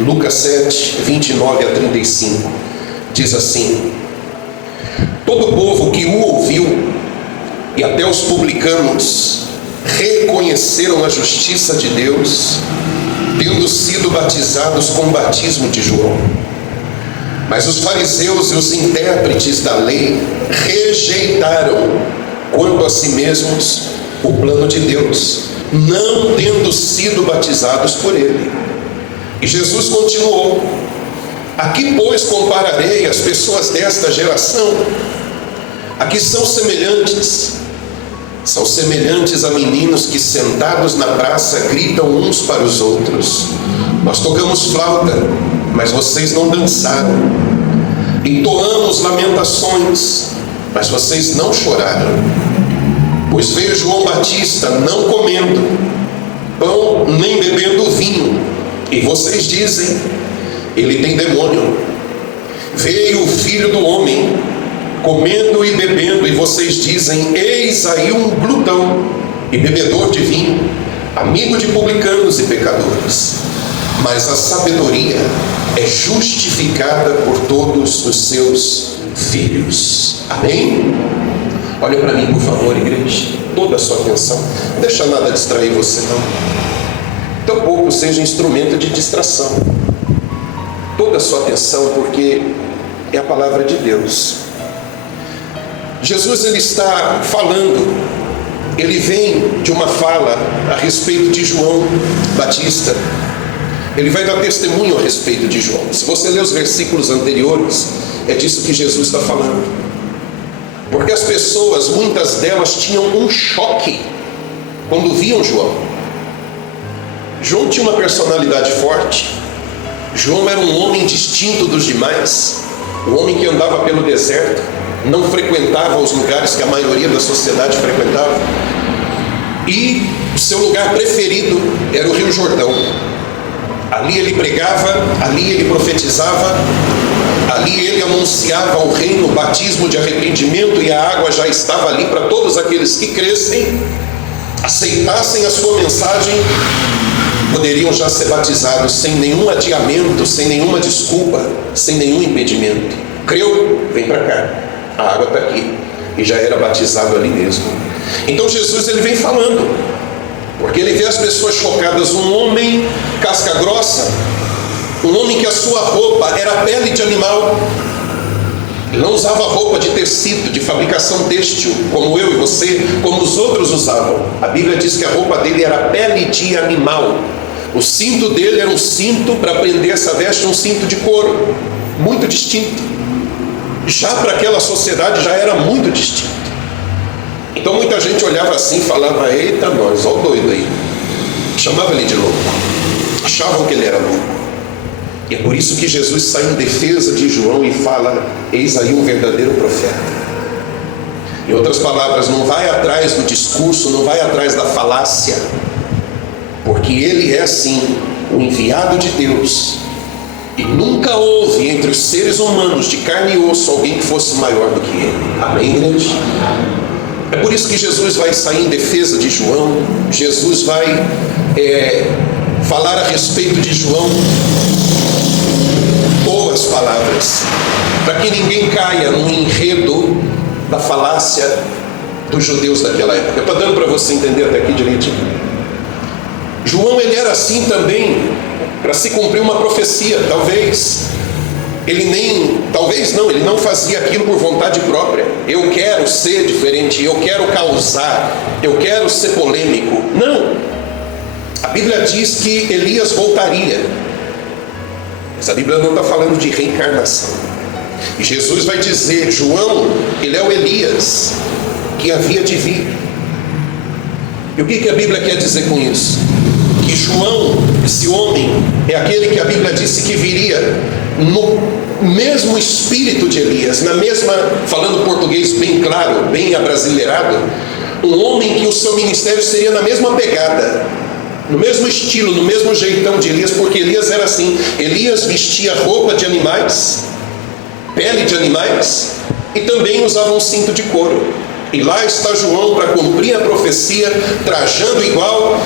Lucas 7, 29 a 35, diz assim: todo o povo que o ouviu, e até os publicanos, reconheceram a justiça de Deus, tendo sido batizados com o batismo de João. Mas os fariseus e os intérpretes da lei rejeitaram, quanto a si mesmos, o plano de Deus, não tendo sido batizados por ele. E Jesus continuou: a que, pois, compararei as pessoas desta geração? A que são semelhantes? São semelhantes a meninos que, sentados na praça, gritam uns para os outros: nós tocamos flauta, mas vocês não dançaram. Entoamos lamentações, mas vocês não choraram. Pois veio João Batista não comendo pão nem bebendo vinho, e vocês dizem: ele tem demônio. Veio o Filho do Homem comendo e bebendo, e vocês dizem: eis aí um glutão e bebedor de vinho, amigo de publicanos e pecadores. Mas a sabedoria é justificada por todos os seus filhos. Amém? Olha para mim, por favor, igreja, toda a sua atenção. Não deixa nada distrair você, não. Tampouco seja instrumento de distração. Toda a sua atenção, porque é a palavra de Deus. Jesus, ele está falando, ele vem de uma fala a respeito de João Batista. Ele vai dar testemunho a respeito de João. Se você ler os versículos anteriores, é disso que Jesus está falando. Porque as pessoas, muitas delas, tinham um choque quando viam João. João tinha uma personalidade forte. João era um homem distinto dos demais. Um homem que andava pelo deserto, não frequentava os lugares que a maioria da sociedade frequentava. E o seu lugar preferido era o Rio Jordão. Ali ele pregava, ali ele profetizava, ali ele anunciava o reino, o batismo de arrependimento, e a água já estava ali para todos aqueles que crescem, aceitassem a sua mensagem, poderiam já ser batizados sem nenhum adiamento, sem nenhuma desculpa, sem nenhum impedimento. Creu? Vem para cá, a água está aqui. E já era batizado ali mesmo. Então Jesus, ele vem falando, porque ele vê as pessoas chocadas. Um homem casca grossa, um homem que a sua roupa era pele de animal. Ele não usava roupa de tecido, de fabricação têxtil, como eu e você, como os outros usavam. A Bíblia diz que a roupa dele era pele de animal. O cinto dele era um cinto para prender essa veste, um cinto de couro, muito distinto. Já para aquela sociedade já era muito distinto. Então muita gente olhava assim e falava: eita nós, olha o doido aí. Chamava ele de louco. Achavam que ele era louco. E é por isso que Jesus sai em defesa de João e fala: eis aí um verdadeiro profeta. Em outras palavras, não vai atrás do discurso, não vai atrás da falácia, porque ele é sim o enviado de Deus. E nunca houve entre os seres humanos de carne e osso alguém que fosse maior do que ele. Amém, igreja? É por isso que Jesus vai sair em defesa de João. Jesus vai falar a respeito de João boas palavras, para que ninguém caia no enredo da falácia dos judeus daquela época. Estou dando para você entender até aqui direitinho. João, ele era assim também para se cumprir uma profecia. Ele não fazia aquilo por vontade própria. Eu quero ser diferente, eu quero causar, eu quero ser polêmico. Não. A Bíblia diz que Elias voltaria, mas a Bíblia não está falando de reencarnação. E Jesus vai dizer: João, ele é o Elias que havia de vir. E o que a Bíblia quer dizer com isso? Que João, esse homem, é aquele que a Bíblia disse que viria no mesmo espírito de Elias, na mesma, falando português bem claro, bem abrasileirado, um homem que o seu ministério seria na mesma pegada, no mesmo estilo, no mesmo jeitão de Elias, porque Elias era assim. Elias vestia roupa de animais, pele de animais, e também usava um cinto de couro. E lá está João para cumprir a profecia, trajando igual,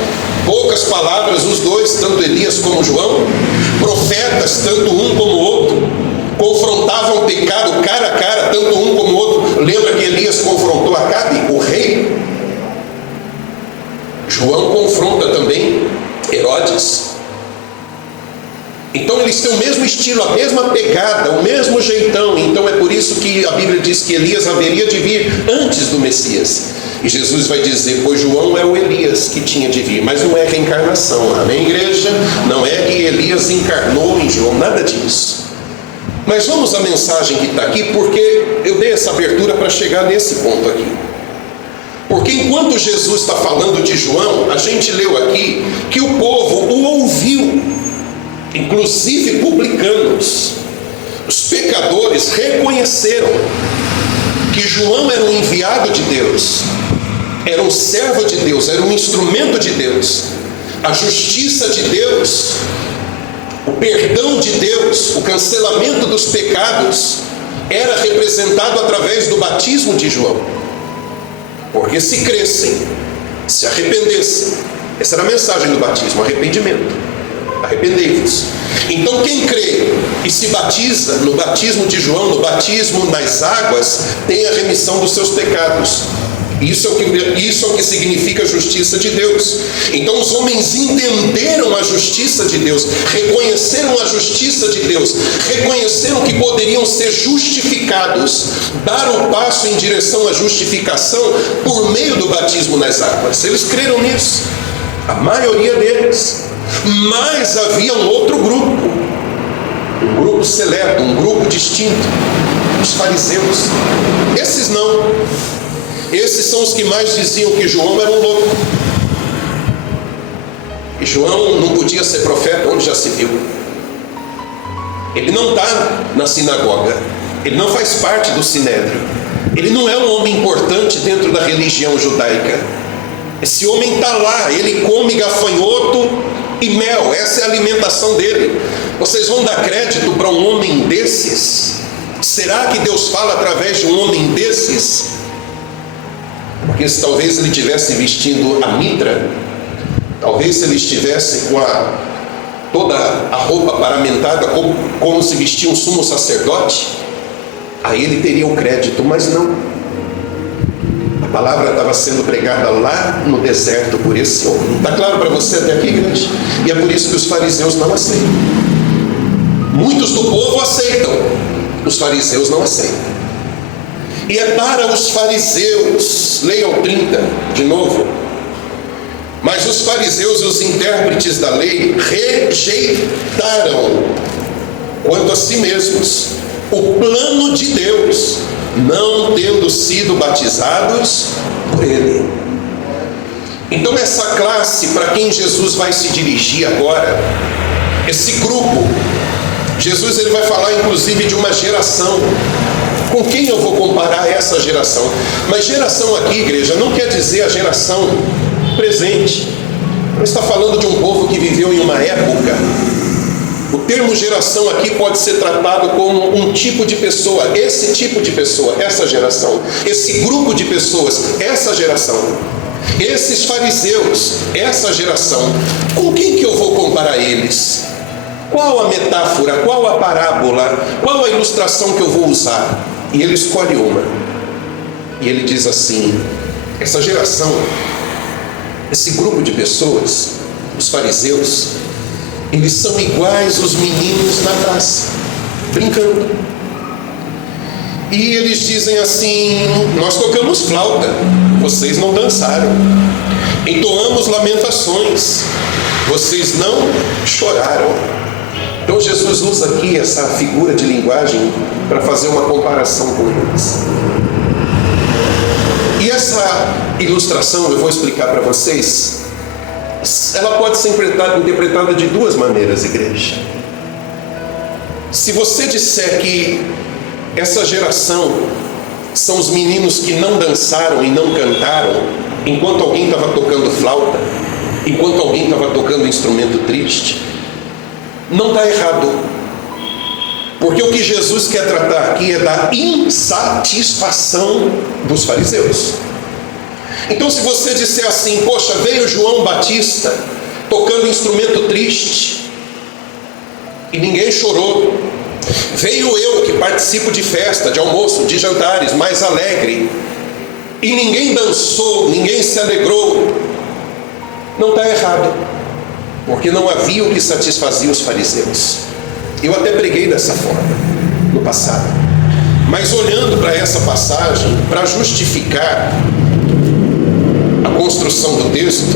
poucas palavras, os dois, tanto Elias como João, profeta tanto um como o outro, confrontavam o pecado cara a cara, tanto um como o outro. Lembra que Elias confrontou Acabe, o rei? João confronta também Herodes. Então eles têm o mesmo estilo, a mesma pegada, o mesmo jeitão. Então é por isso que a Bíblia diz que Elias haveria de vir antes do Messias. E Jesus vai dizer, pois João é o Elias que tinha de vir, mas não é reencarnação, amém, igreja? Não é que Elias encarnou em João, nada disso. Mas vamos à mensagem que está aqui, porque eu dei essa abertura para chegar nesse ponto aqui. Porque enquanto Jesus está falando de João, a gente leu aqui que o povo o ouviu, inclusive publicanos. Os pecadores reconheceram que João era um enviado de Deus, era um servo de Deus, era um instrumento de Deus. A justiça de Deus, o perdão de Deus, o cancelamento dos pecados era representado através do batismo de João. Porque se crescem, se arrependessem, essa era a mensagem do batismo, arrependimento. Arrependei-vos. Então quem crê e se batiza no batismo de João, no batismo nas águas, tem a remissão dos seus pecados. Isso é o que significa a justiça de Deus. Então os homens entenderam a justiça de Deus, reconheceram a justiça de Deus, reconheceram que poderiam ser justificados, dar o passo em direção à justificação por meio do batismo nas águas. Eles creram nisso, a maioria deles. Mas havia um outro grupo, um grupo seleto, um grupo distinto, os fariseus. Esses não. Esses são os que mais diziam que João era um louco. E João não podia ser profeta, onde já se viu. Ele não está na sinagoga, ele não faz parte do sinédrio, ele não é um homem importante dentro da religião judaica. Esse homem está lá, ele come gafanhoto e mel, essa é a alimentação dele. Vocês vão dar crédito para um homem desses? Será que Deus fala através de um homem desses? Porque se talvez ele estivesse vestindo a mitra, talvez se ele estivesse com toda a roupa paramentada, como se vestia um sumo sacerdote, aí ele teria o crédito, mas não. A palavra estava sendo pregada lá no deserto por esse homem. Está claro para você até aqui, igreja? E é por isso que os fariseus não aceitam. Muitos do povo aceitam, os fariseus não aceitam. E é para os fariseus, leiam 30 de novo. Mas os fariseus e os intérpretes da lei rejeitaram, quanto a si mesmos, o plano de Deus, não tendo sido batizados por ele. Então essa classe para quem Jesus vai se dirigir agora, esse grupo, Jesus ele vai falar inclusive de uma geração. Com quem eu vou comparar essa geração? Mas geração aqui, igreja, não quer dizer a geração presente. Ele está falando de um povo que viveu em uma época. O termo geração aqui pode ser tratado como um tipo de pessoa, esse tipo de pessoa, essa geração, esse grupo de pessoas, essa geração, esses fariseus, essa geração. Com quem que eu vou comparar eles? Qual a metáfora, qual a parábola, qual a ilustração que eu vou usar? E ele escolhe uma. E ele diz assim: essa geração, esse grupo de pessoas, os fariseus, eles são iguais os meninos na praça, brincando. E eles dizem assim: nós tocamos flauta, vocês não dançaram. Entoamos lamentações, vocês não choraram. Então Jesus usa aqui essa figura de linguagem para fazer uma comparação com eles. E essa ilustração, eu vou explicar para vocês, ela pode ser interpretada de duas maneiras, igreja. Se você disser que essa geração são os meninos que não dançaram e não cantaram, enquanto alguém estava tocando flauta, enquanto alguém estava tocando instrumento triste, não está errado. Porque o que Jesus quer tratar aqui é da insatisfação dos fariseus. Então se você disser assim: poxa, veio João Batista tocando instrumento triste, e ninguém chorou. Veio eu, que participo de festa, de almoço, de jantares, mais alegre, e ninguém dançou, ninguém se alegrou. Não está errado, porque não havia o que satisfazia os fariseus. Eu até preguei dessa forma no passado, mas olhando para essa passagem, para justificar a construção do texto,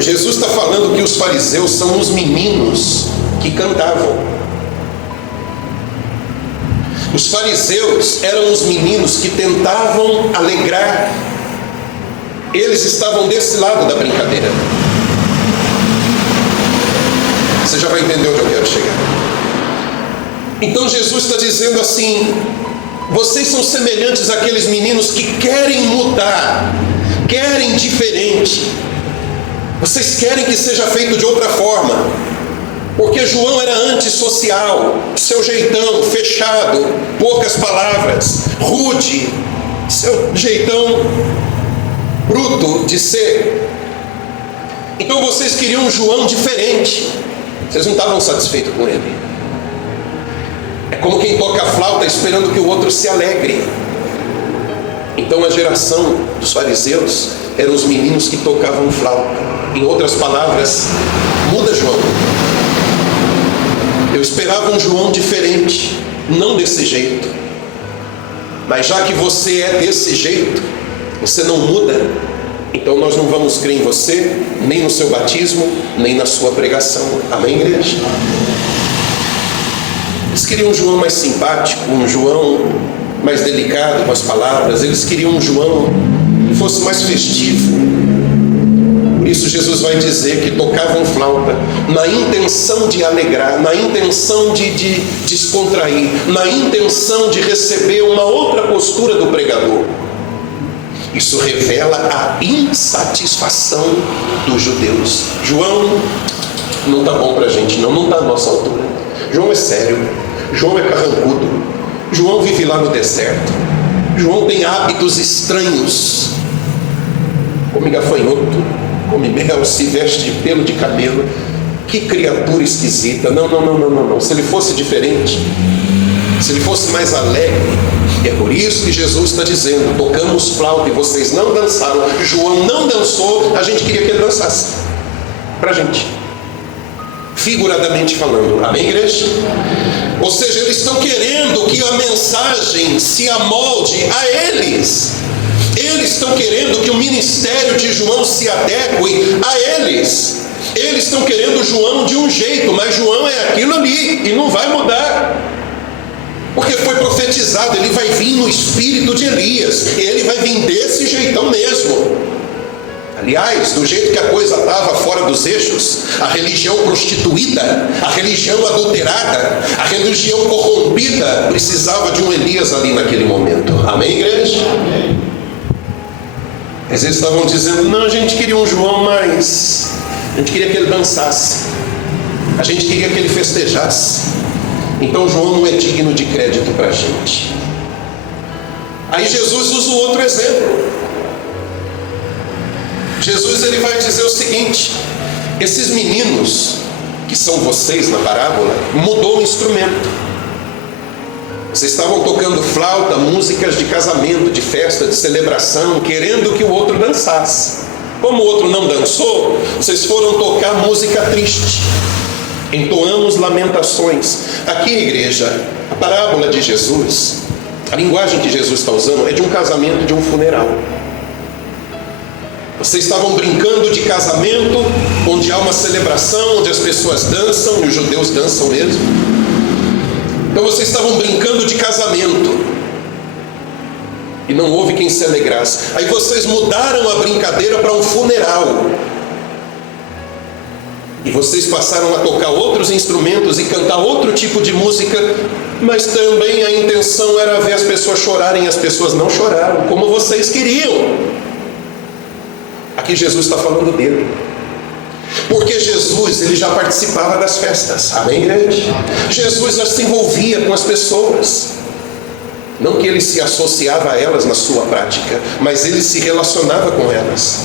Jesus está falando que os fariseus são os meninos que cantavam. Os fariseus eram os meninos que tentavam alegrar. Eles estavam desse lado da brincadeira. Você já vai entender onde eu quero chegar. Então Jesus está dizendo assim: vocês são semelhantes àqueles meninos que querem mudar, querem diferente. Vocês querem que seja feito de outra forma, porque João era antissocial, seu jeitão fechado, poucas palavras, rude, seu jeitão bruto de ser. Então vocês queriam um João diferente, vocês não estavam satisfeitos com ele. É como quem toca a flauta esperando que o outro se alegre. Então a geração dos fariseus eram os meninos que tocavam flauta. Em outras palavras, muda João. Eu esperava um João diferente, não desse jeito. Mas já que você é desse jeito, você não muda, então nós não vamos crer em você, nem no seu batismo, nem na sua pregação. Amém, igreja? Eles queriam um João mais simpático, um João mais delicado com as palavras. Eles queriam um João que fosse mais festivo. Por isso Jesus vai dizer que tocavam flauta na intenção de alegrar, na intenção de descontrair, na intenção de receber uma outra postura do pregador. Isso revela a insatisfação dos judeus. João não está bom para a gente, não está à nossa altura. João é sério, João é carrancudo, João vive lá no deserto, João tem hábitos estranhos, come gafanhoto, come mel, se veste de pelo de camelo. Que criatura esquisita. Não. Se ele fosse diferente, se ele fosse mais alegre, é por isso que Jesus está dizendo: tocamos flauta e vocês não dançaram. João não dançou, a gente queria que ele dançasse pra gente, figuradamente falando. Amém, igreja? Ou seja, eles estão querendo que a mensagem se amolde a eles. Eles estão querendo que o ministério de João se adeque a eles. Eles estão querendo João de um jeito, mas João é aquilo ali e não vai mudar, porque foi profetizado, ele vai vir no espírito de Elias, ele vai vir desse jeitão mesmo. Aliás, do jeito que a coisa estava fora dos eixos, a religião prostituída, a religião adulterada, a religião corrompida, precisava de um Elias ali naquele momento. Amém, igreja? Amém. Mas eles estavam dizendo: não, a gente queria um João mais, a gente queria que ele dançasse, a gente queria que ele festejasse. Então João não é digno de crédito para a gente. Aí Jesus usa o outro exemplo. Jesus ele vai dizer o seguinte: esses meninos que são vocês na parábola mudou o instrumento. Vocês estavam tocando flauta, músicas de casamento, de festa, de celebração, querendo que o outro dançasse. Como o outro não dançou, vocês foram tocar música triste. Entoamos lamentações. Aqui, igreja, a parábola de Jesus, a linguagem que Jesus está usando é de um casamento, de um funeral. Vocês estavam brincando de casamento, onde há uma celebração, onde as pessoas dançam, e os judeus dançam mesmo. Então vocês estavam brincando de casamento e não houve quem se alegrasse. Aí vocês mudaram a brincadeira para um funeral. E vocês passaram a tocar outros instrumentos e cantar outro tipo de música, mas também a intenção era ver as pessoas chorarem, e as pessoas não choraram como vocês queriam. Aqui Jesus está falando dele. Porque Jesus, ele já participava das festas. Amém, igreja? Jesus já se envolvia com as pessoas. Não que ele se associava a elas na sua prática, mas ele se relacionava com elas.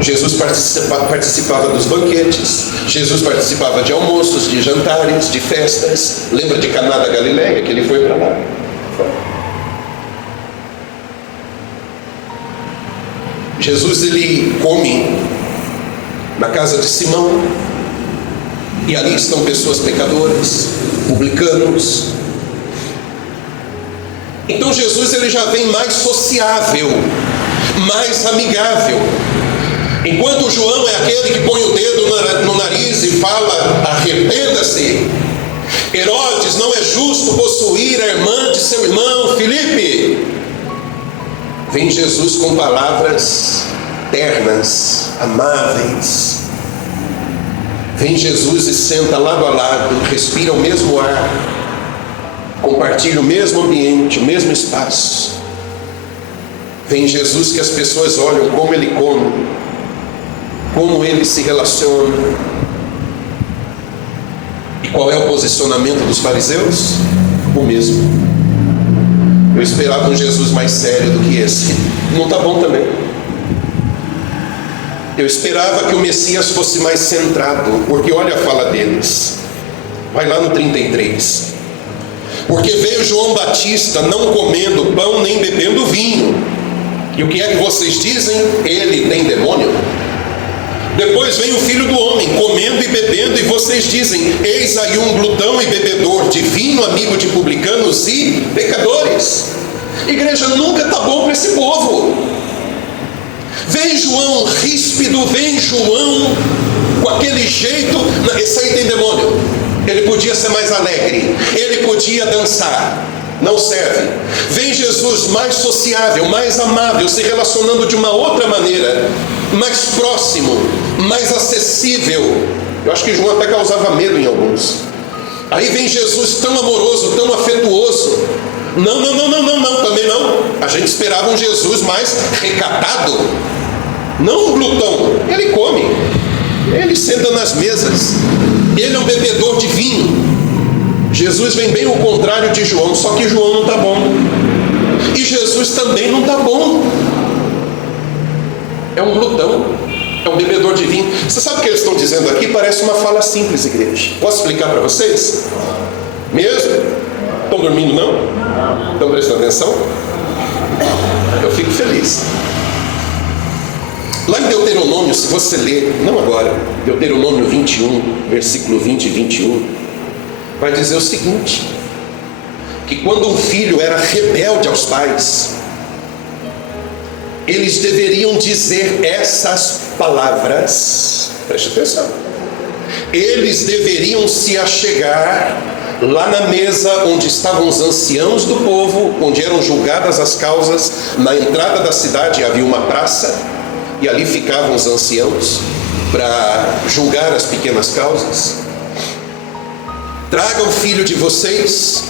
Jesus participava dos banquetes, Jesus participava de almoços, de jantares, de festas. Lembra de Caná da Galileia, que ele foi para lá? Jesus, ele come na casa de Simão, e ali estão pessoas pecadoras, publicanos. Então Jesus, ele já vem mais sociável, mais amigável. Enquanto João é aquele que põe o dedo no nariz e fala: arrependa-se. Herodes: não é justo possuir a irmã de seu irmão Filipe. Vem Jesus com palavras ternas, amáveis. Vem Jesus e senta lado a lado, respira o mesmo ar, compartilha o mesmo ambiente, o mesmo espaço. Vem Jesus que as pessoas olham como ele come, como ele se relaciona. E qual é o posicionamento dos fariseus? O mesmo. Eu esperava um Jesus mais sério do que esse. Não está bom também. Eu esperava que o Messias fosse mais centrado, porque olha a fala deles. Vai lá no 33. Porque veio João Batista não comendo pão nem bebendo vinho. E o que é que vocês dizem? Ele tem demônio. Depois vem o Filho do Homem comendo e bebendo, e vocês dizem: eis aí um glutão e bebedor de vinho, amigo de publicanos e pecadores. Igreja, nunca está bom para esse povo. Vem João ríspido, vem João com aquele jeito. Esse aí tem demônio. Ele podia ser mais alegre, ele podia dançar. Não serve. Vem Jesus mais sociável, mais amável, se relacionando de uma outra maneira, mais próximo, mais acessível. Eu acho que João até causava medo em alguns. Aí vem Jesus tão amoroso, tão afetuoso. Não, também não. A gente esperava um Jesus mais recatado. Não um glutão. Ele come, ele senta nas mesas, ele é um bebedor de vinho. Jesus vem bem o contrário de João, só que João não está bom. E Jesus também não está bom. É um glutão, é um bebedor de vinho. Você sabe o que eles estão dizendo aqui? Parece uma fala simples, igreja. Posso explicar para vocês? Mesmo? Estão dormindo não? Estão prestando atenção? Eu fico feliz. Lá em Deuteronômio, se você ler, não agora, Deuteronômio 21, versículo 20 e 21, vai dizer o seguinte: que quando um filho era rebelde aos pais, eles deveriam dizer essas palavras. Preste atenção. Eles deveriam se achegar lá na mesa onde estavam os anciãos do povo, onde eram julgadas as causas. Na entrada da cidade havia uma praça, e ali ficavam os anciãos para julgar as pequenas causas. Tragam o filho de vocês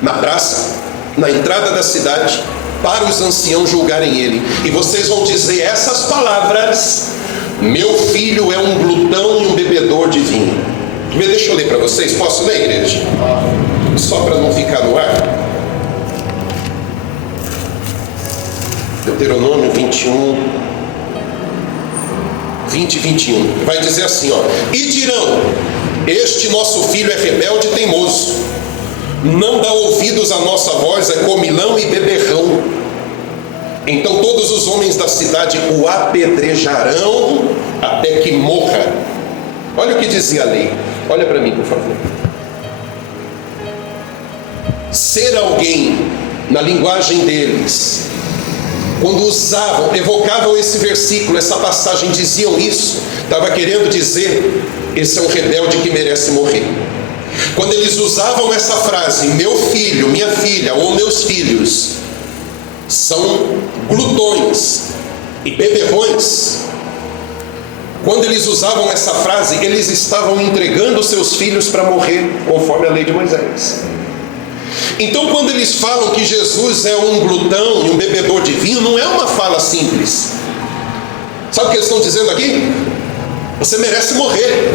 na praça, na entrada da cidade, para os anciãos julgarem ele. E vocês vão dizer essas palavras: meu filho é um glutão e um bebedor de vinho. Deixa eu ler para vocês. Posso ler, igreja? Só para não ficar no ar. Deuteronômio 21, 20 e 21. Vai dizer assim, ó: e dirão: este nosso filho é rebelde e teimoso, não dá ouvidos à nossa voz, é comilão e beberrão. Então todos os homens da cidade o apedrejarão até que morra. Olha o que dizia a lei. Olha para mim, por favor. Ser alguém, na linguagem deles, quando usavam, evocavam esse versículo, essa passagem, diziam isso, estava querendo dizer: esse é um rebelde que merece morrer. Quando eles usavam essa frase, meu filho, minha filha, ou meus filhos, são glutões e beberrões, quando eles usavam essa frase, eles estavam entregando seus filhos para morrer, conforme a lei de Moisés. Então, quando eles falam que Jesus é um glutão e um bebedor de vinho, não é uma fala simples. Sabe o que eles estão dizendo aqui? Você merece morrer.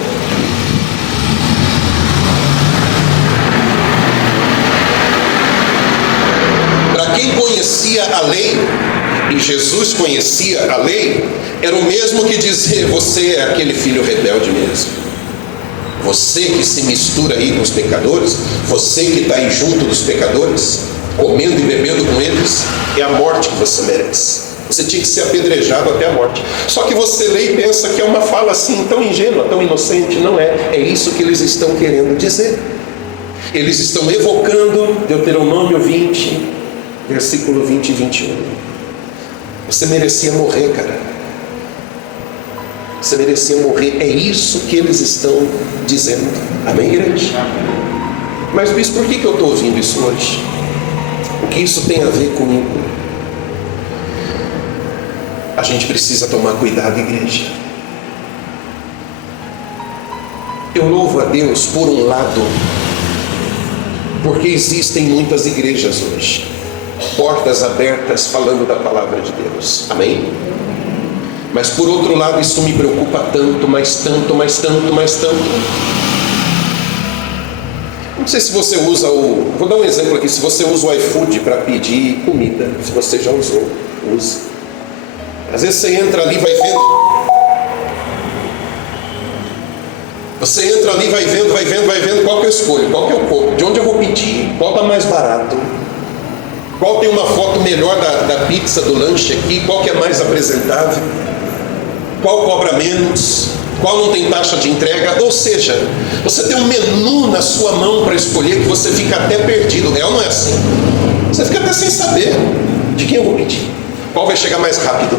Para quem conhecia a lei, e Jesus conhecia a lei, era o mesmo que dizer: você é aquele filho rebelde mesmo. Você que se mistura aí com os pecadores, você que está aí junto dos pecadores, comendo e bebendo com eles, é a morte que você merece. Você tinha que ser apedrejado até a morte. Só que você lê e pensa que é uma fala assim tão ingênua, tão inocente. Não é. É isso que eles estão querendo dizer. Eles estão evocando Deuteronômio 20, versículo 20 e 21. Você merecia morrer, cara. Você merecia morrer. É isso que eles estão dizendo. Amém, igreja? Mas, bispo, por que eu estou ouvindo isso hoje? O que isso tem a ver comigo? A gente precisa tomar cuidado, igreja. Eu louvo a Deus, por um lado, porque existem muitas igrejas hoje, portas abertas falando da palavra de Deus. Amém? Mas por outro lado, isso me preocupa tanto, mas tanto. Não sei se você usa vou dar um exemplo aqui. Se você usa o iFood para pedir comida, se você já usou, use. Às vezes você entra ali, vai vendo. Você entra ali, vai vendo qual que eu escolho, qual que eu compro, de onde eu vou pedir, qual está mais barato, qual tem uma foto melhor da pizza, do lanche aqui, qual que é mais apresentável, qual cobra menos, qual não tem taxa de entrega. Ou seja, você tem um menu na sua mão para escolher que você fica até perdido. É ou não é assim? Você fica até sem saber de quem eu vou pedir, qual vai chegar mais rápido.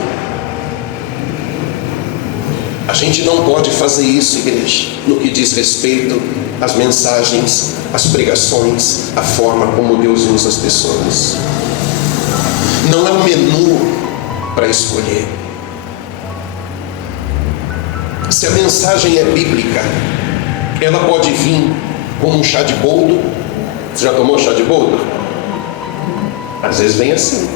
A gente não pode fazer isso, igreja, no que diz respeito às mensagens, às pregações, a forma como Deus usa as pessoas. Não é um menu para escolher. Se a mensagem é bíblica, ela pode vir como um chá de boldo. Você já tomou chá de boldo? Às vezes vem assim.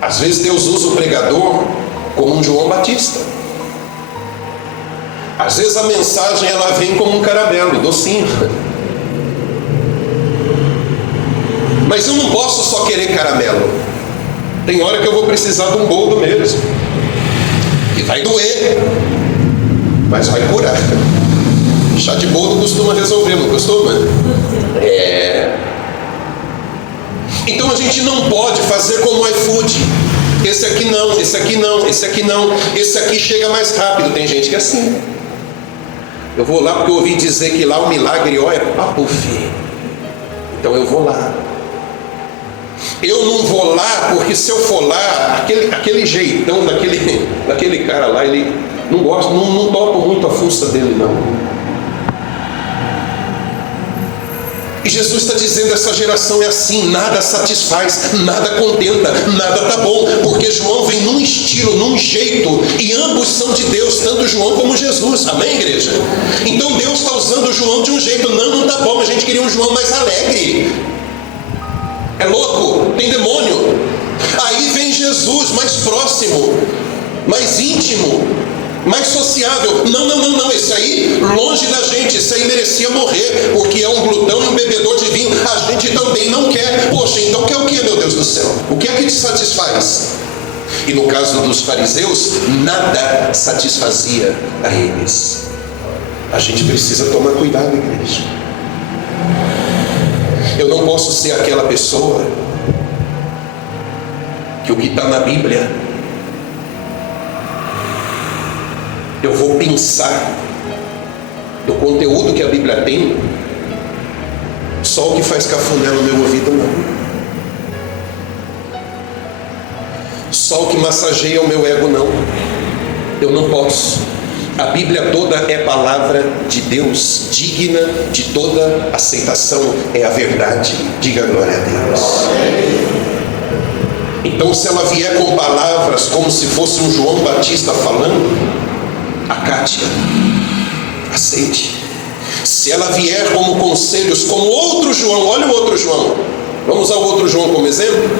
Às vezes Deus usa o pregador como um João Batista. Às vezes a mensagem ela vem como um caramelo, docinho. Mas eu não posso só querer caramelo. Tem hora que eu vou precisar de um boldo mesmo. E vai doer, mas vai curar. Chá de boldo costuma resolver, não costuma? Então a gente não pode fazer como o iFood. Esse aqui não, esse aqui não, esse aqui não, esse aqui chega mais rápido. Tem gente que é assim. Eu vou lá porque eu ouvi dizer que lá o milagre, ó, é papo, filho. Então eu vou lá. Eu não vou lá porque se eu for lá, aquele jeitão daquele cara lá, ele não gosta, não topa muito a fuça dele, não. E Jesus está dizendo: essa geração é assim, nada satisfaz, nada contenta, nada tá bom, porque João vem num estilo, num jeito, e ambos são de Deus, tanto João como Jesus. Amém, igreja? Então Deus está usando João de um jeito. Não tá bom, a gente queria um João mais alegre. É louco, tem demônio. Aí vem Jesus mais próximo, mais íntimo, mais sociável. Não, esse aí longe da gente, esse aí merecia morrer, porque é um glutão e um bebedor de vinho. A gente também não quer. Poxa, então quer o que, meu Deus do céu? O que é que te satisfaz? E no caso dos fariseus, nada satisfazia a eles. A gente precisa tomar cuidado, igreja. Eu não posso ser aquela pessoa que o que está na Bíblia eu vou pensar do conteúdo que a Bíblia tem, só o que faz cafuné no meu ouvido, não. Só o que massageia o meu ego, não. Eu não posso. A Bíblia toda é palavra de Deus, digna de toda aceitação, é a verdade. Diga glória a Deus. Então, se ela vier com palavras como se fosse um João Batista falando, acate, aceite. Se ela vier como conselhos, como outro João, olha o outro João, vamos usar o outro João como exemplo.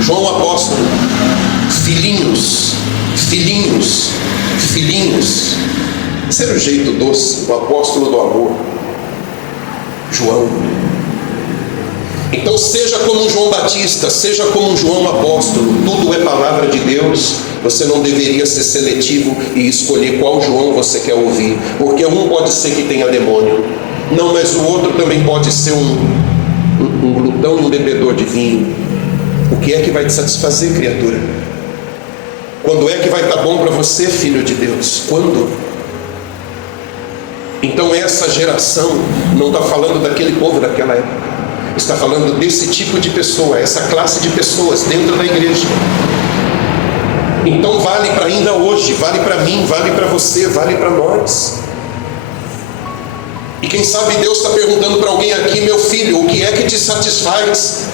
João apóstolo, filhinhos. Esse era o jeito doce, o apóstolo do amor, João. Então seja como um João Batista, seja como um João apóstolo, tudo é palavra de Deus. Você não deveria ser seletivo e escolher qual João você quer ouvir, porque um pode ser que tenha demônio, não, mas o outro também pode ser um glutão e um bebedor de vinho. O que é que vai te satisfazer, criatura? Quando é que vai estar bom para você, filho de Deus? Quando? Então essa geração não está falando daquele povo daquela época, está falando desse tipo de pessoa, essa classe de pessoas dentro da igreja. Então vale para ainda hoje, vale para mim, vale para você, vale para nós. E quem sabe Deus está perguntando para alguém aqui: meu filho, o que é que te satisfaz?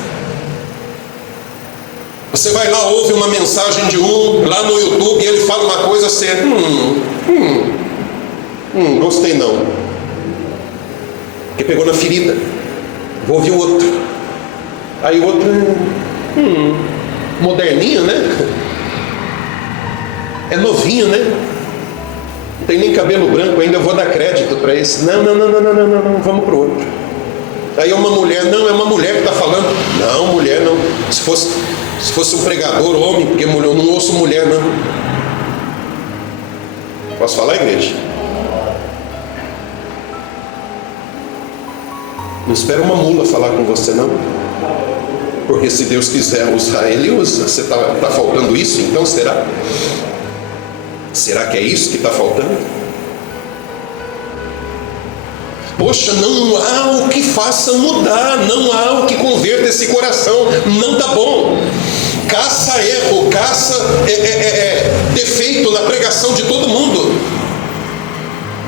Você vai lá, ouve uma mensagem de lá no YouTube, e ele fala uma coisa, você gostei não, porque pegou na ferida. Vou ouvir o outro. Aí o outro, moderninho, né? É novinho, né? Não tem nem cabelo branco ainda, eu vou dar crédito para esse. Não, vamos pro outro. Aí é uma mulher, não, é uma mulher que está falando. Não, mulher não. Se fosse um pregador, homem, porque mulher, eu não ouço mulher, não. Posso falar, igreja? Não espera uma mula falar com você, não. Porque se Deus quiser usar, Ele usa. Você está faltando isso, então será? Será que é isso que está faltando? Poxa, não há o que faça mudar, não há o que converta esse coração, não está bom. Caça erro, caça defeito na pregação de todo mundo.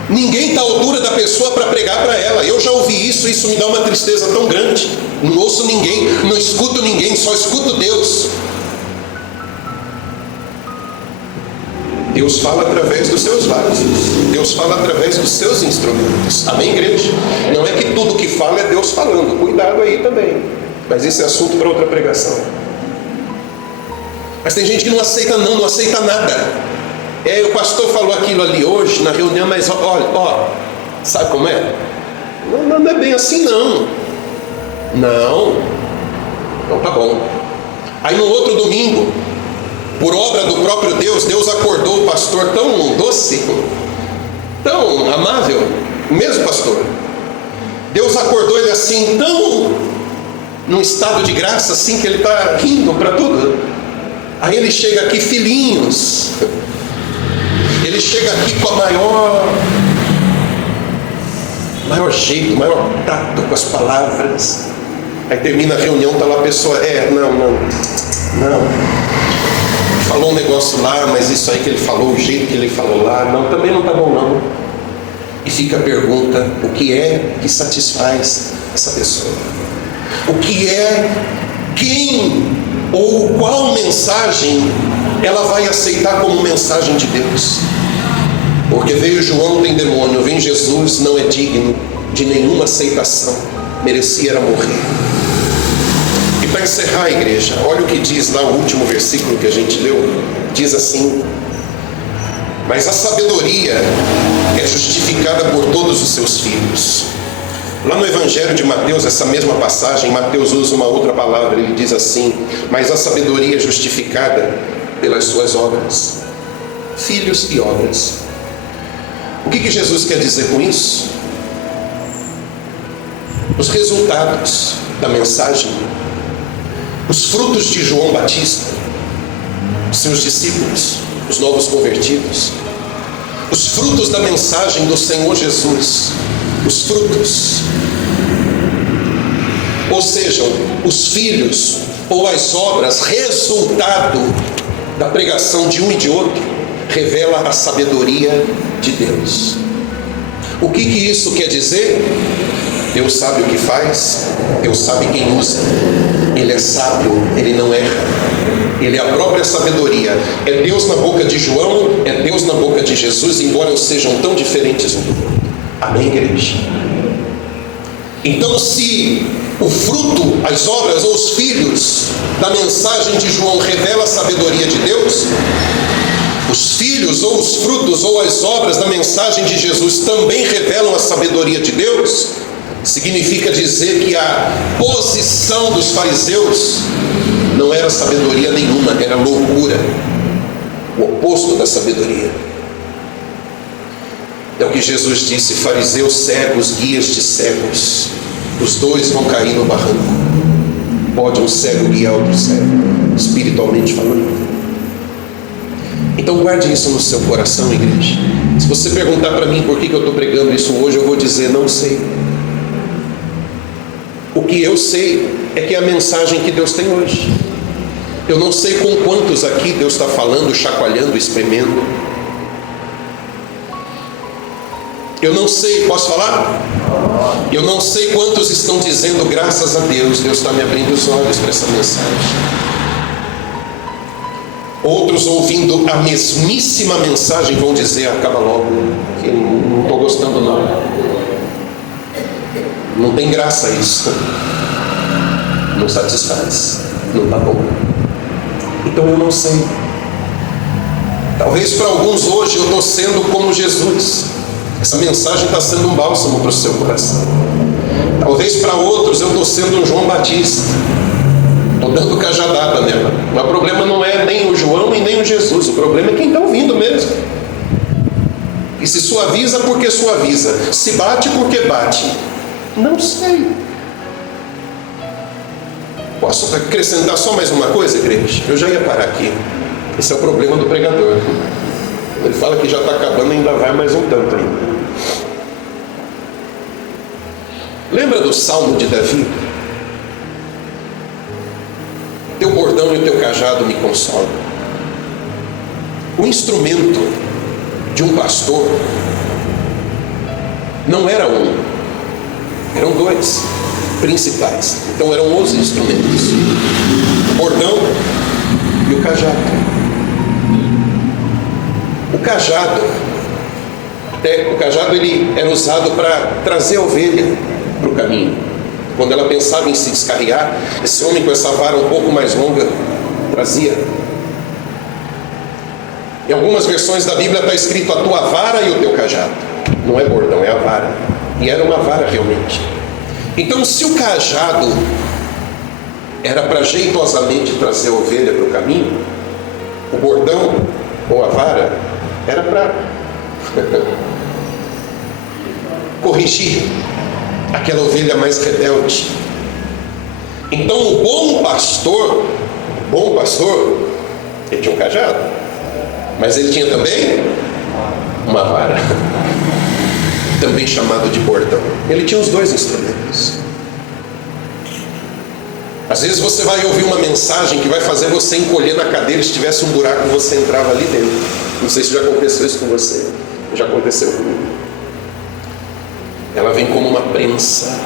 Ninguém está à altura da pessoa para pregar para ela. Eu já ouvi isso me dá uma tristeza tão grande. Não ouço ninguém, não escuto ninguém, só escuto Deus. Deus fala através dos seus lábios, Deus fala através dos seus instrumentos. Amém, igreja? Não é que tudo que fala é Deus falando, cuidado aí também, mas esse é assunto para outra pregação. Mas tem gente que não aceita nada. O pastor falou aquilo ali hoje na reunião, mas olha, sabe como é? Não é bem assim não. Então tá bom. Aí no outro domingo, por obra do próprio Deus, Deus acordou o pastor tão doce, tão amável, o mesmo pastor. Deus acordou ele assim, tão num estado de graça, assim, que ele está rindo para tudo. Aí ele chega aqui, filhinhos. Ele chega aqui com a maior jeito, maior tato com as palavras. Aí termina a reunião, está lá a pessoa, não. Falou um negócio lá, mas isso aí que ele falou, o jeito que ele falou lá, não, também não está bom não. E fica a pergunta: o que é que satisfaz essa pessoa? O que é, quem ou qual mensagem ela vai aceitar como mensagem de Deus? Porque veio João, tem demônio, vem Jesus, não é digno de nenhuma aceitação, merecia era morrer. E para encerrar, a igreja, olha o que diz lá o último versículo que a gente leu. Diz assim: mas a sabedoria é justificada por todos os seus filhos. Lá no Evangelho de Mateus, essa mesma passagem, Mateus usa uma outra palavra. Ele diz assim: mas a sabedoria é justificada pelas suas obras. Filhos e obras. O que Jesus quer dizer com isso? Os resultados da mensagem, os frutos de João Batista, seus discípulos, os novos convertidos, os frutos da mensagem do Senhor Jesus, os frutos, ou sejam, os filhos ou as obras, resultado da pregação de um e de outro, revela a sabedoria de Deus. O que isso quer dizer? Deus sabe o que faz, Deus sabe quem usa, Ele é sábio, Ele não erra, Ele é a própria sabedoria. É Deus na boca de João, é Deus na boca de Jesus, embora eles sejam tão diferentes um do outro. Amém, igreja? Então, se o fruto, as obras ou os filhos da mensagem de João revela a sabedoria de Deus, os filhos ou os frutos ou as obras da mensagem de Jesus também revelam a sabedoria de Deus, Significa dizer que a posição dos fariseus não era sabedoria nenhuma, era loucura, o oposto da sabedoria. É o que Jesus disse: fariseus cegos, guias de cegos, os dois vão cair no barranco. Pode um cego guiar outro cego, espiritualmente falando? Então guarde isso no seu coração, igreja. Se você perguntar para mim por que eu estou pregando isso hoje, eu vou dizer: não sei. O que eu sei é que é a mensagem que Deus tem hoje. Eu não sei com quantos aqui Deus está falando, chacoalhando, espremendo. Eu não sei, posso falar? Eu não sei quantos estão dizendo: graças a Deus, Deus está me abrindo os olhos para essa mensagem. Outros, ouvindo a mesmíssima mensagem, vão dizer: acaba logo, que não estou gostando não. Não tem graça isso. Não satisfaz. Não está bom. Então eu não sei. Talvez para alguns hoje eu estou sendo como Jesus. Essa mensagem está sendo um bálsamo para o seu coração. Talvez para outros eu estou sendo um João Batista. Estou dando cajadada nela. Mas o problema não é nem o João e nem o Jesus. O problema é quem está ouvindo mesmo. E se suaviza porque suaviza. Se bate porque bate. Não sei. Posso acrescentar só mais uma coisa, igreja? Eu já ia parar aqui. Esse é o problema do pregador. Ele fala que já está acabando, ainda vai mais um tanto ainda. Lembra do Salmo de Davi? Teu bordão e o teu cajado me consolam. O instrumento de um pastor não era um, eram dois principais. Então eram os instrumentos: o bordão e o cajado. O cajado ele era usado para trazer a ovelha para o caminho. Quando ela pensava em se descarriar, esse homem com essa vara um pouco mais longa trazia. Em algumas versões da Bíblia está escrito: a tua vara e o teu cajado. Não é bordão, é a vara. E era uma vara realmente. Então, se o cajado era para jeitosamente trazer a ovelha para o caminho, o bordão ou a vara era para corrigir aquela ovelha mais rebelde. Então o bom pastor, ele tinha um cajado, mas ele tinha também uma vara, também chamado de bordão. Ele tinha os dois instrumentos. Às vezes você vai ouvir uma mensagem que vai fazer você encolher na cadeira. Se tivesse um buraco, você entrava ali dentro. Não sei se já aconteceu isso com você. Já aconteceu comigo. Ela vem como uma prensa.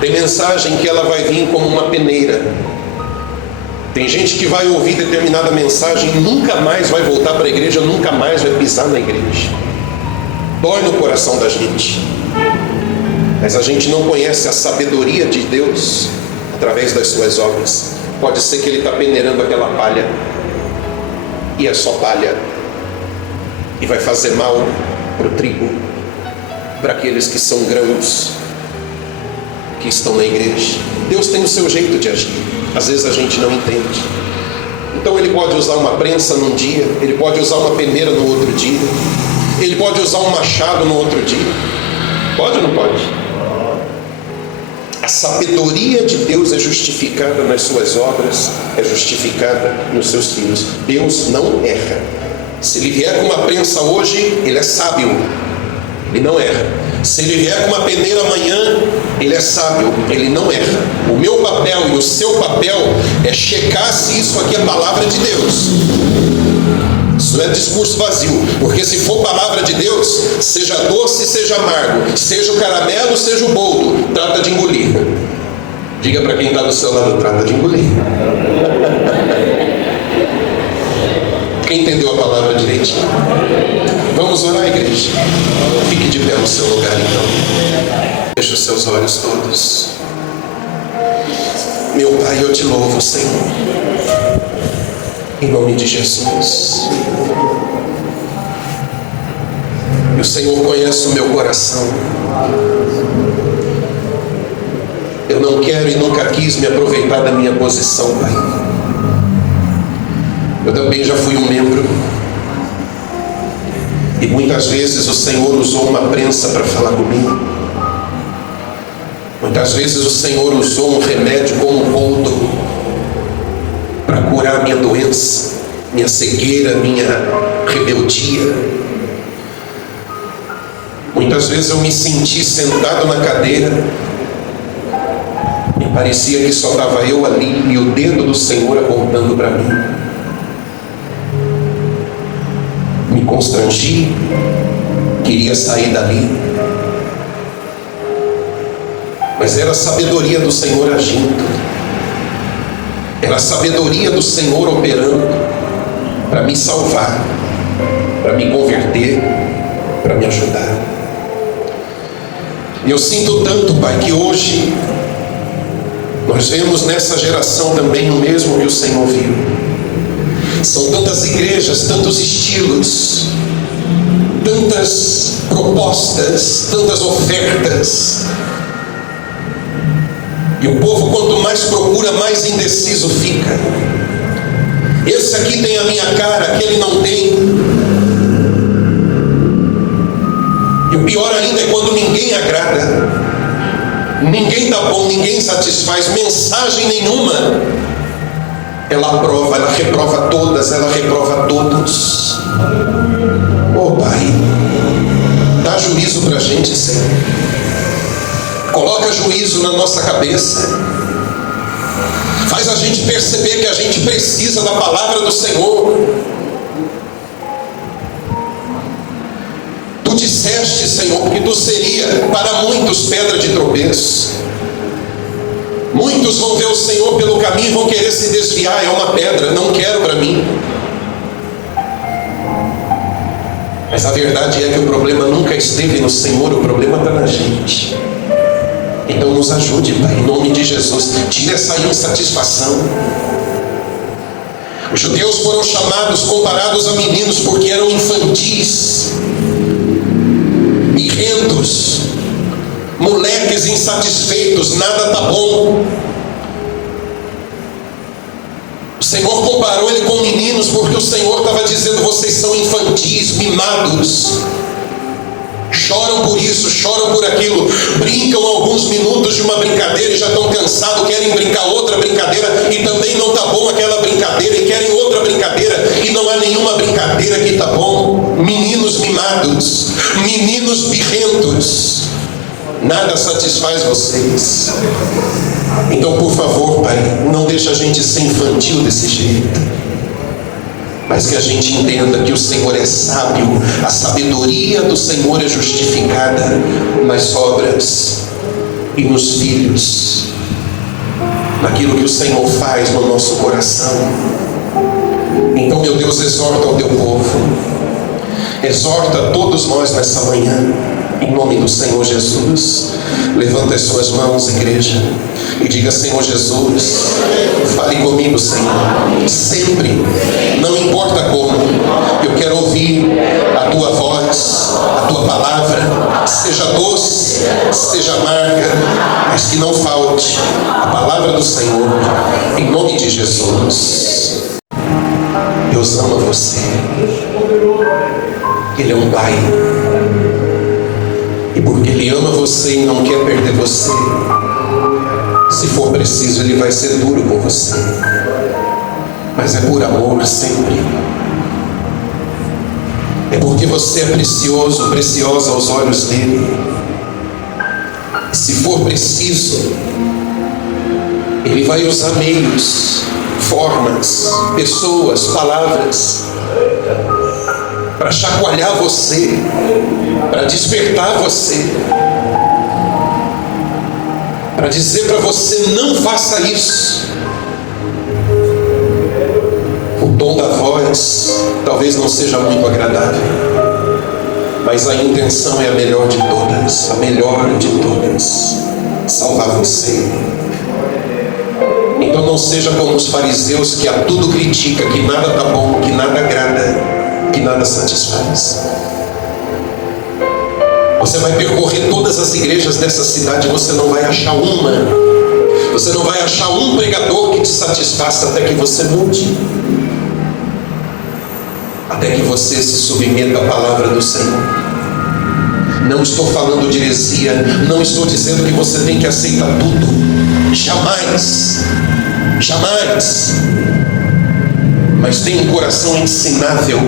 Tem mensagem que ela vai vir como uma peneira. Tem gente que vai ouvir determinada mensagem e nunca mais vai voltar para a igreja, nunca mais vai pisar na igreja. Dói no coração da gente. Mas a gente não conhece a sabedoria de Deus através das suas obras. Pode ser que Ele está peneirando aquela palha, e é só palha, e vai fazer mal para o trigo, para aqueles que são grãos, que estão na igreja. Deus tem o seu jeito de agir. Às vezes a gente não entende. Então Ele pode usar uma prensa num dia, Ele pode usar uma peneira no outro dia, Ele pode usar um machado no outro dia. Pode ou não pode? A sabedoria de Deus é justificada nas suas obras, é justificada nos seus filhos. Deus não erra. Se Ele vier com uma prensa hoje, Ele é sábio, Ele não erra. Se Ele vier com uma peneira amanhã, Ele é sábio, Ele não erra. O meu papel e o seu papel é checar se isso aqui é palavra de Deus. Isso não é discurso vazio, porque se for palavra de Deus, seja doce, seja amargo, seja o caramelo, seja o boldo, trata de engolir. Diga para quem está do seu lado: trata de engolir. Quem entendeu a palavra direitinho? Vamos orar, igreja? Fique de pé no seu lugar, então. Feche os seus olhos todos. Meu Pai, eu te louvo, Senhor, em nome de Jesus. E o Senhor conhece o meu coração. Eu não quero e nunca quis me aproveitar da minha posição, Pai. Eu também já fui um membro. E muitas vezes o Senhor usou uma prensa para falar comigo. Muitas vezes o Senhor usou um remédio como um boldo para curar minha doença, minha cegueira, minha rebeldia. Muitas vezes eu me senti sentado na cadeira e parecia que só estava eu ali e o dedo do Senhor apontando para mim. Me constrangi, queria sair dali, mas era a sabedoria do Senhor agindo, era a sabedoria do Senhor operando para me salvar, para me converter, para me ajudar. E eu sinto tanto, Pai, que hoje nós vemos nessa geração também o mesmo que o Senhor viu. São tantas igrejas, tantos estilos, tantas propostas, tantas ofertas. E o povo, quanto mais procura, mais indeciso fica. Esse aqui tem a minha cara, aquele não tem. E o pior ainda é quando ninguém agrada. Ninguém dá bom, ninguém satisfaz, mensagem nenhuma. Ela aprova, ela reprova todas, ela reprova todos. Oh Pai, dá juízo para a gente, Senhor. Coloca juízo na nossa cabeça. Faz a gente perceber que a gente precisa da palavra do Senhor. Tu disseste, Senhor, que tu seria para muitos pedra de tropeço. Muitos vão ver o Senhor pelo caminho e vão querer se desviar. É uma pedra, não quero para mim. Mas a verdade é que o problema nunca esteve no Senhor, o problema está na gente. Então nos ajude, Pai, em nome de Jesus. Tira essa insatisfação. Os judeus foram chamados, comparados a meninos, porque eram infantis, birrentos, moleques insatisfeitos, nada tá bom. O Senhor comparou ele com meninos, porque o Senhor estava dizendo: vocês são infantis, mimados. Choram por isso, choram por aquilo, brincam alguns minutos de uma brincadeira e já estão cansados, querem brincar outra brincadeira e também não está bom aquela brincadeira e querem outra brincadeira e não há nenhuma brincadeira que está bom. Meninos mimados, meninos birrentos, nada satisfaz vocês. Então, por favor, Pai, não deixa a gente ser infantil desse jeito, mas que a gente entenda que o Senhor é sábio. A sabedoria do Senhor é justificada nas obras e nos filhos, naquilo que o Senhor faz no nosso coração. Então, meu Deus, exorta o teu povo, exorta todos nós nessa manhã, em nome do Senhor Jesus. Levanta as suas mãos, igreja, e diga: Senhor Jesus, fale comigo, Senhor, sempre, não importa como. Eu quero ouvir a tua voz, a tua palavra, seja doce, seja amarga, mas que não falte a palavra do Senhor, em nome de Jesus. Deus ama você, Ele é um Pai, e porque Ele ama você e não quer perder você, se for preciso, Ele vai ser duro com você, mas é por amor sempre. É porque você é precioso, preciosa aos olhos dEle. E se for preciso, Ele vai usar meios, formas, pessoas, palavras, para chacoalhar você, para despertar você, para dizer para você: não faça isso. O tom da voz talvez não seja muito agradável, mas a intenção é a melhor de todas, a melhor de todas: salvar você. Então não seja como os fariseus, que a tudo critica, que nada está bom, que nada agrada, que nada satisfaz. Você vai percorrer todas as igrejas dessa cidade, você não vai achar uma. Você não vai achar um pregador que te satisfaça até que você mude. Até que você se submeta à palavra do Senhor. Não estou falando de heresia, não estou dizendo que você tem que aceitar tudo. Jamais. Jamais. Mas tenha um coração ensinável.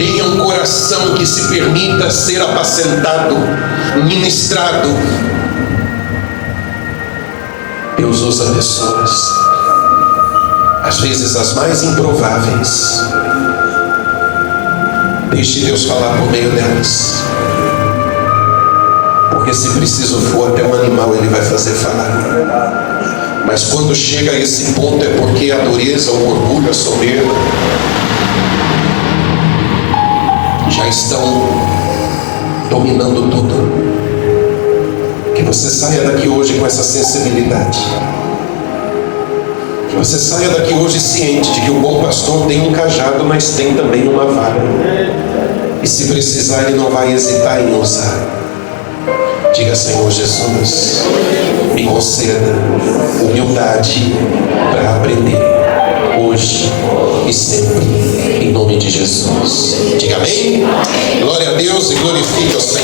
Tenha um coração que se permita ser apacentado, ministrado. Deus usa pessoas, às vezes as mais improváveis. Deixe Deus falar por meio delas. Porque se preciso for até um animal, Ele vai fazer falar. Mas quando chega a esse ponto é porque a dureza, o orgulho, a soberba já estão dominando tudo. Que você saia daqui hoje com essa sensibilidade. Que você saia daqui hoje ciente de que o bom pastor tem um cajado, mas tem também uma vara. E se precisar, ele não vai hesitar em usar. Diga: Senhor Jesus, me conceda humildade para aprender, hoje e sempre, em nome de Jesus. Diga amém. Glória a Deus e glorifique o Senhor.